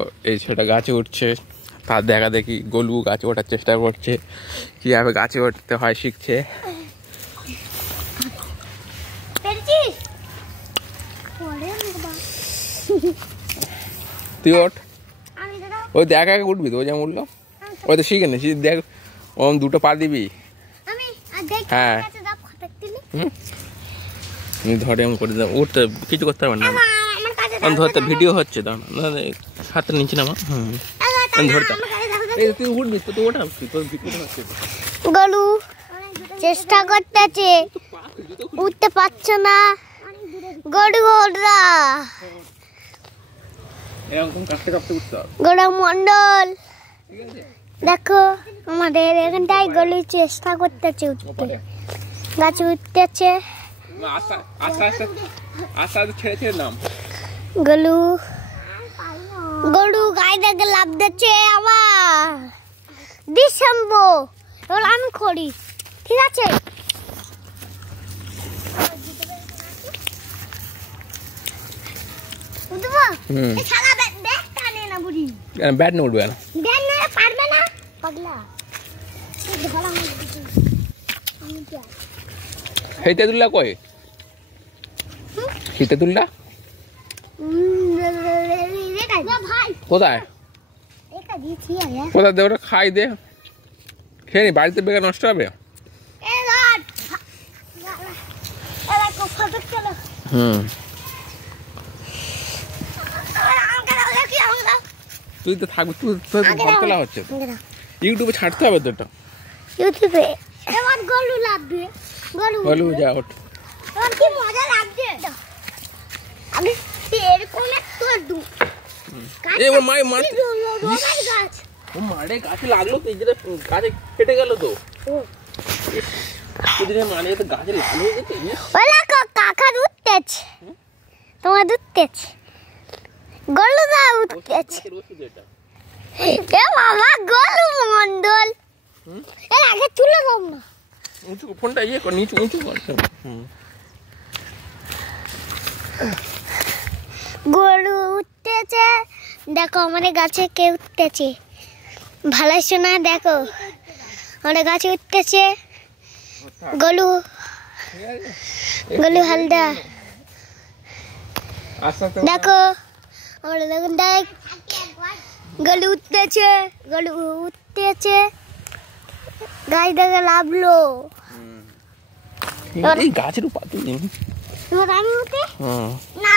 এই ছেলেটা গাছে উঠছে, তার দেখা দেখি গোলু গাছে ওঠার চেষ্টা করছে, কিভাবে গাছে উঠতে হয় শিখছে। তুই ওঠ, ওই দেখ আগে উঠবি তো, ওই যেমন উঠলো ওই তো শিখে নি, দেখ ওম দুটো পা দিবি। হ্যাঁ ধরে এমন করে উঠতে কিছু করতে পারবে না, ধরতে ভিডিও হচ্ছে তো হাতে নিচে নামা। ধরতে তুই উঠবি তো, ওঠা তোর ভিডিও হচ্ছে। গলু চেষ্টা করতেছে, উঠতে পারছে না। গরু ওরা গরু মন্ডল দেখো, আমাদের এখানটায় গলু চেষ্টা করতেছে উঠতে, গাছে উঠতেছে। গলু গরু গায়ে দেখে লাভ দিচ্ছে আবার ডিসেম্বর। এবার আমি করি, ঠিক আছে? ব্যাট নিয়ে উঠবে না, পারবে না পাগলা। হেঁটে তুললা কই, হেঁটে তুললা কোথায় কোথায় দে, ওটা খাই দে, খেয়ে নি, বাড়িতে বেকার নষ্ট হবে। তুই তো থাকবি, তুই ঘর তোলা হচ্ছে, ইউটিউবে ছাড়তে হবে তো এটা, ইউটিউবে। এবার গলু লাগবে, গলু যা ওঠ। কি মজা লাগছে, আমি এরকম তোর দু এ ও মাই মার গাছ, ও মারে গাছে লাগলো তো, এই যে গাছে কেটে গেল তো, যদি মানে তো গাছে লাল হয়ে গেছে। ওলা কাকা উঠতেছে, তোমার উঠতেছে, গলু দা উঠতেছে। এ বাবা গলু মন্ডল, এর আগে তুলে দাও না, উঁচু ফোনটা ইয়ে কর, নিচু উঁচু কর। গরু উঠতেছে, দেখো আমাদের গাছে কে উঠতেছে, ভালো শোনা। দেখো আমাদের গাছে উঠতেছে গলু, গলু হালদা। দেখো আমাদের দেখুন, দেখ গলু উঠতেছে, গলু উঠতেছে, গাছ দেখে লাভলো। গাছের উপর আমি উঠে না।